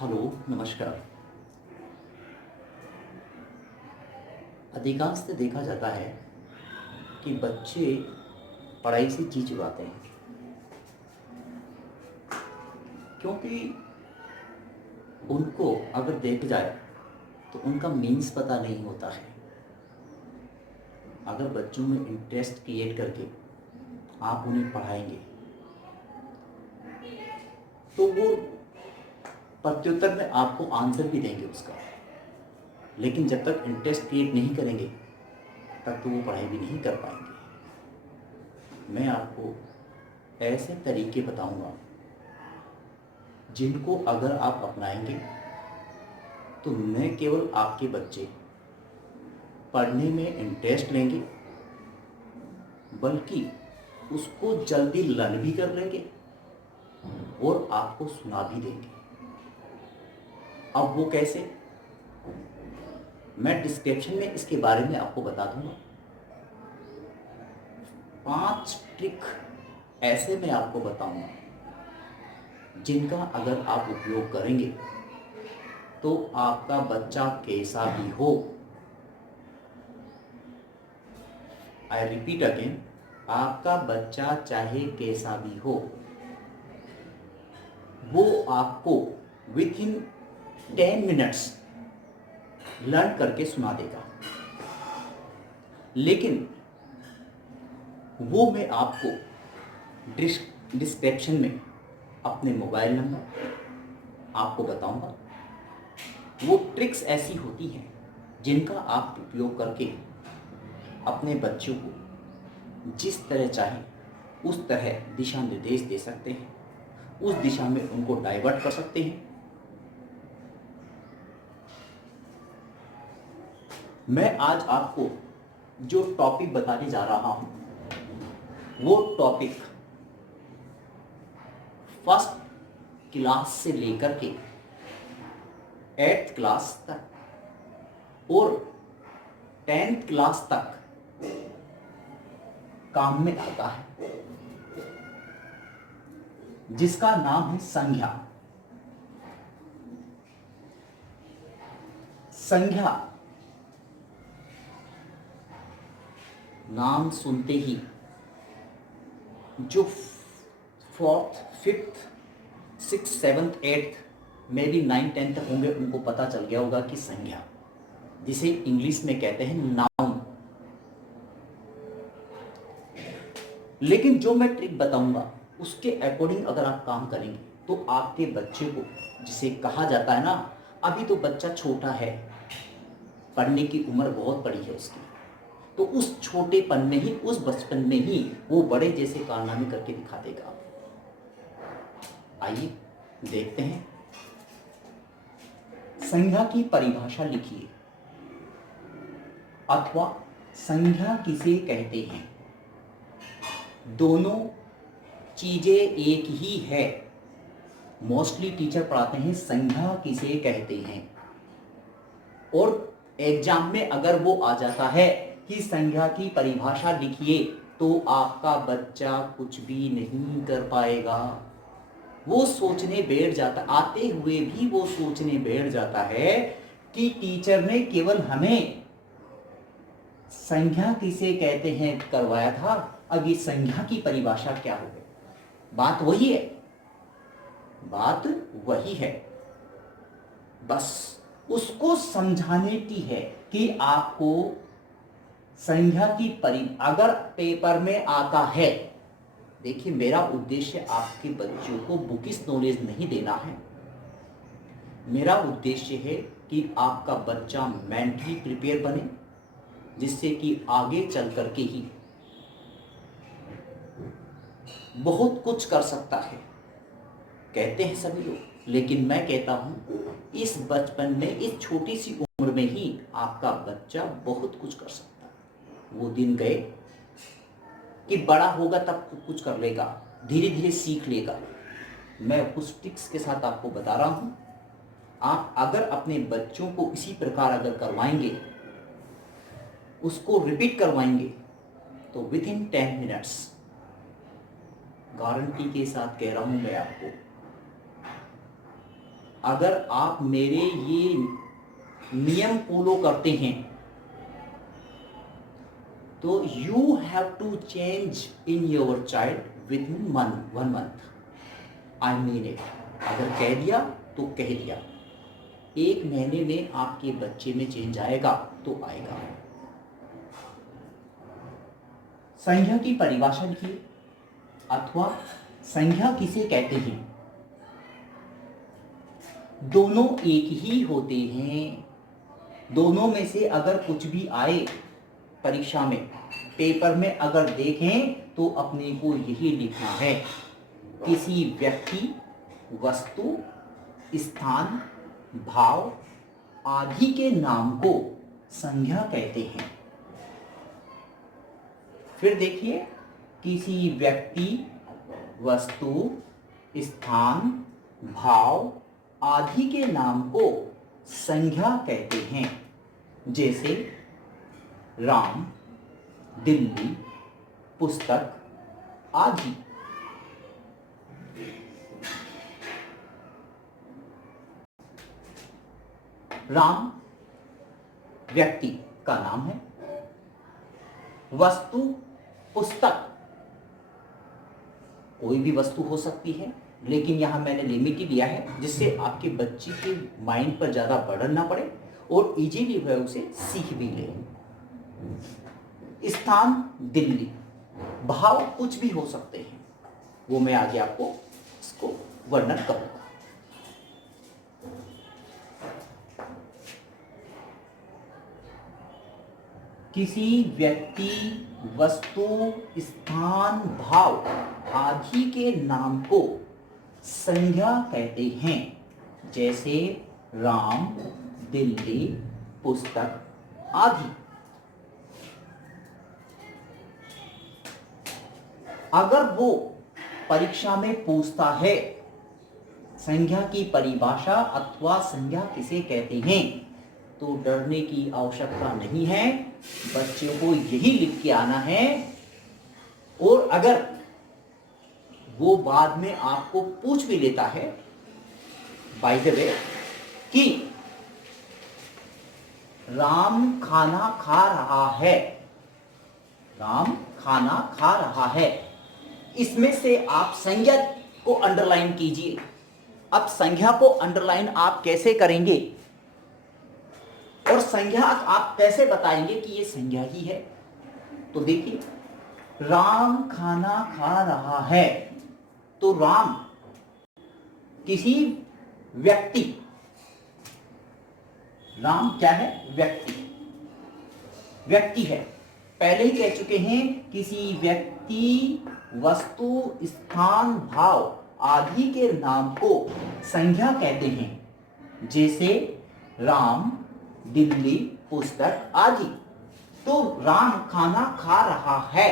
Hello, नमस्कार। अधिकांशतः देखा जाता है कि बच्चे पढ़ाई से जी चुराते हैं, क्योंकि उनको अगर देख जाए तो उनका मीन्स पता नहीं होता है। अगर बच्चों में इंटरेस्ट क्रिएट करके आप उन्हें पढ़ाएंगे तो वो प्रत्युत्तर में आपको आंसर भी देंगे उसका। लेकिन जब तक इंटरेस्ट क्रिएट नहीं करेंगे तब तो वो पढ़ाई भी नहीं कर पाएंगे। मैं आपको ऐसे तरीके बताऊंगा जिनको अगर आप अपनाएंगे तो न केवल आपके बच्चे पढ़ने में इंटरेस्ट लेंगे बल्कि उसको जल्दी लर्न भी कर लेंगे और आपको सुना भी देंगे। अब वो कैसे, मैं डिस्क्रिप्शन में इसके बारे में आपको बता दूंगा। 5 ट्रिक ऐसे मैं आपको बताऊंगा जिनका अगर आप उपयोग करेंगे तो आपका बच्चा कैसा भी हो, आई रिपीट अगेन, आपका बच्चा चाहे कैसा भी हो वो आपको विथ इन 10 मिनट्स लर्न करके सुना देगा। लेकिन वो मैं आपको डिस्क्रिप्शन में अपने मोबाइल नंबर आपको बताऊंगा। वो ट्रिक्स ऐसी होती हैं जिनका आप उपयोग करके अपने बच्चों को जिस तरह चाहे उस तरह दिशा निर्देश दे सकते हैं, उस दिशा में उनको डाइवर्ट कर सकते हैं। मैं आज आपको जो टॉपिक बताने जा रहा हूं वो टॉपिक फर्स्ट क्लास से लेकर के 8th क्लास तक और 10th क्लास तक काम में आता है, जिसका नाम है संज्ञा। संज्ञा नाम सुनते ही जो 4th, 5th, 6th, 7th, 8th में भी 9th, 10th तक होंगे उनको पता चल गया होगा कि संज्ञा, जिसे इंग्लिश में कहते हैं नाउन। लेकिन जो मैं ट्रिक बताऊंगा उसके अकॉर्डिंग अगर आप काम करेंगे तो आपके बच्चे को, जिसे कहा जाता है ना, अभी तो बच्चा छोटा है, पढ़ने की उम्र बहुत बड़ी है उसकी, तो उस छोटेपन में ही, उस बचपन में ही वो बड़े जैसे कारनामे करके दिखा देगा। आइए देखते हैं। संज्ञा की परिभाषा लिखिए, अथवा संज्ञा किसे कहते हैं। दोनों चीजें एक ही है। मोस्टली टीचर पढ़ाते हैं संज्ञा किसे कहते हैं, और एग्जाम में अगर वो आ जाता है कि संज्ञा की परिभाषा लिखिए तो आपका बच्चा कुछ भी नहीं कर पाएगा। वो सोचने बैठ जाता, आते हुए भी वो सोचने बैठ जाता है कि टीचर ने केवल हमें संज्ञा किसे कहते हैं करवाया था, अब ये संज्ञा की परिभाषा क्या हो गई। बात वही है, बात वही है, बस उसको समझाने की है कि आपको संज्ञा की अगर पेपर में आता है, देखिए मेरा उद्देश्य आपके बच्चों को बुकिश नॉलेज नहीं देना है। मेरा उद्देश्य है कि आपका बच्चा मेंटली प्रिपेयर बने, जिससे कि आगे चल करके ही बहुत कुछ कर सकता है, कहते हैं सभी लोग। लेकिन मैं कहता हूं इस बचपन में, इस छोटी सी उम्र में ही आपका बच्चा बहुत कुछ कर सकता है। वो दिन गए कि बड़ा होगा तब कुछ कर लेगा, धीरे धीरे सीख लेगा। मैं उस टिप्स के साथ आपको बता रहा हूं। आप अगर अपने बच्चों को इसी प्रकार अगर करवाएंगे, उसको रिपीट करवाएंगे, तो विद इन 10 मिनट्स, गारंटी के साथ कह रहा हूं मैं आपको, अगर आप मेरे ये नियम फॉलो करते हैं तो you have to change in your child within 1 month. I mean it. अगर कह दिया तो कह दिया, 1 महीने में आपके बच्चे में चेंज आएगा तो आएगा। संज्ञा की परिभाषा लिखिए, अथवा संज्ञा किसे कहते हैं। दोनों एक ही होते हैं। दोनों में से अगर कुछ भी आए परीक्षा में, पेपर में अगर देखें तो अपने को यही लिखना है, किसी व्यक्ति, वस्तु, स्थान, भाव आदि के नाम को संज्ञा कहते हैं। फिर देखिए, किसी व्यक्ति, वस्तु, स्थान, भाव आदि के नाम को संज्ञा कहते हैं। जैसे राम, दिल्ली, पुस्तक आदि। राम व्यक्ति का नाम है, वस्तु पुस्तक कोई भी वस्तु हो सकती है, लेकिन यहां मैंने लिमिट ही दिया है जिससे आपके बच्चे के माइंड पर ज्यादा बर्डन ना पड़े और इजीली वह उसे सीख भी ले। स्थान दिल्ली, भाव कुछ भी हो सकते हैं, वो मैं आगे आपको इसको वर्णन करूंगा। किसी व्यक्ति, वस्तु, स्थान, भाव आदि के नाम को संज्ञा कहते हैं। जैसे राम, दिल्ली, पुस्तक आदि। अगर वो परीक्षा में पूछता है संज्ञा की परिभाषा अथवा संज्ञा किसे कहते हैं, तो डरने की आवश्यकता नहीं है, बच्चों को यही लिख के आना है। और अगर वो बाद में आपको पूछ भी लेता है बाय द वे कि राम खाना खा रहा है, राम खाना खा रहा है, इसमें से आप संज्ञा को अंडरलाइन कीजिए। अब संज्ञा को अंडरलाइन आप कैसे करेंगे और संज्ञा आप कैसे बताएंगे कि ये संज्ञा ही है? तो देखिए, राम खाना खा रहा है, तो राम किसी व्यक्ति, राम क्या है? व्यक्ति, व्यक्ति है। पहले ही कह चुके हैं, किसी व्यक्ति, वस्तु, स्थान, भाव आदि के नाम को संज्ञा कहते हैं। जैसे राम, दिल्ली, पुस्तक आदि। तो राम खाना खा रहा है,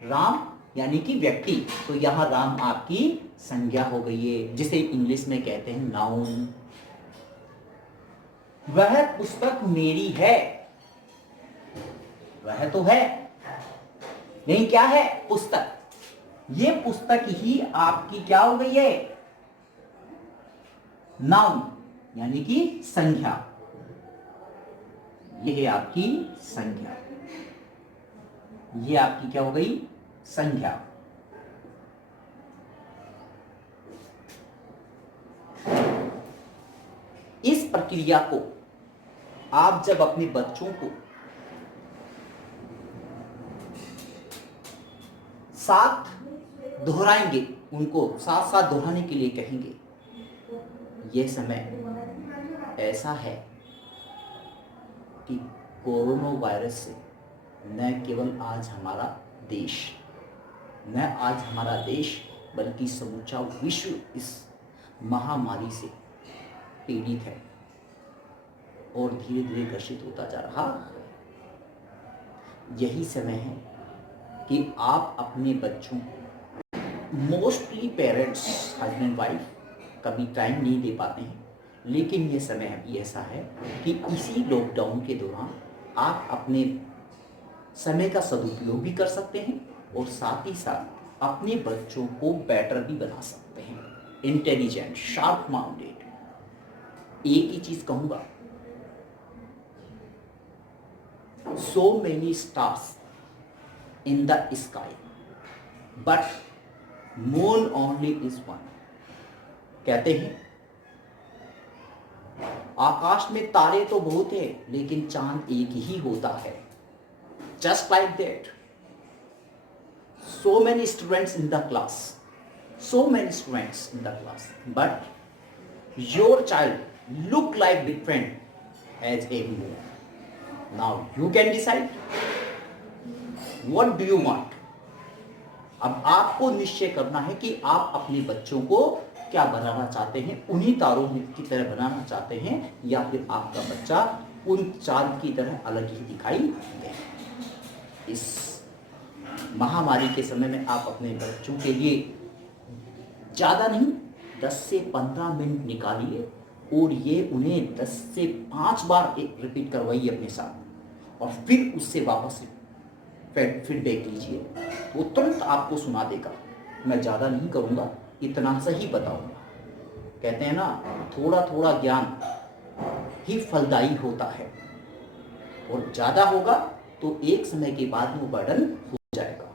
राम यानी कि व्यक्ति, तो यहां राम आपकी संज्ञा हो गई है, जिसे इंग्लिश में कहते हैं नाउन। वह पुस्तक मेरी है, वह तो है, नहीं क्या है? पुस्तक। ये पुस्तक ही आपकी क्या हो गई है? नाउन यानी कि संज्ञा। ये है आपकी संज्ञा, ये आपकी क्या हो गई? संज्ञा। इस प्रक्रिया को आप जब अपने बच्चों को साथ दोहराएंगे, उनको साथ साथ दोहराने के लिए कहेंगे, यह समय ऐसा है कि कोरोना वायरस से न केवल आज हमारा देश, न आज हमारा देश बल्कि समूचा विश्व इस महामारी से पीड़ित है और धीरे धीरे ग्रसित होता जा रहा है। यही समय है कि आप अपने बच्चों को, मोस्टली पेरेंट्स, हस्बैंड वाइफ कभी टाइम नहीं दे पाते हैं, लेकिन ये समय अभी ऐसा है कि इसी लॉकडाउन के दौरान आप अपने समय का सदुपयोग भी कर सकते हैं और साथ ही साथ अपने बच्चों को बेटर भी बना सकते हैं, इंटेलिजेंट, शार्प माइंडेड। एक ही चीज कहूंगा, so many stars in the sky but moon only is one. कहते हैं आकाश में तारे तो बहुत है लेकिन चांद एक ही होता है। Just like that, so many students in the class, but your child look like different as a moon. Now you can decide what do you want. अब आपको निश्चय करना है कि आप अपने बच्चों को क्या बनाना चाहते हैं, उन्हीं तारों की तरह बनाना चाहते हैं या फिर आपका बच्चा उन चांद की तरह अलग ही दिखाई दे। इस महामारी के समय में आप अपने बच्चों के लिए ज़्यादा नहीं 10 से 15 मिनट निकालिए और ये उन्हें 10 से 5 बार रिपीट करवाइए अपने साथ और फिर उससे वापस फीडबैक लीजिए, वो तुरंत आपको सुना देगा। मैं ज़्यादा नहीं करूँगा, इतना सही बताऊँगा। कहते हैं ना, थोड़ा थोड़ा ज्ञान ही फलदायी होता है और ज़्यादा होगा तो एक समय के बाद वो बर्डन हो जाएगा।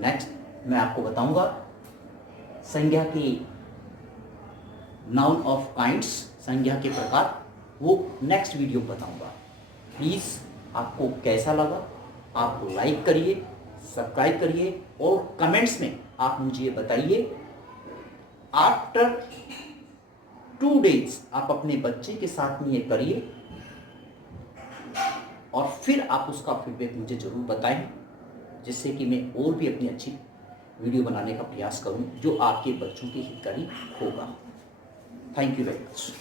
नेक्स्ट मैं आपको बताऊंगा संज्ञा के नाउन ऑफ काइंड्स, संज्ञा के प्रकार, वो नेक्स्ट वीडियो बताऊंगा। प्लीज़ आपको कैसा लगा आप लाइक करिए, सब्सक्राइब करिए और कमेंट्स में आप मुझे बताइए। आफ्टर 2 डेज आप अपने बच्चे के साथ में ये करिए और फिर आप उसका फीडबैक मुझे ज़रूर बताएं, जिससे कि मैं और भी अपनी अच्छी वीडियो बनाने का प्रयास करूं जो आपके बच्चों के हितकारी होगा। Thank you very much.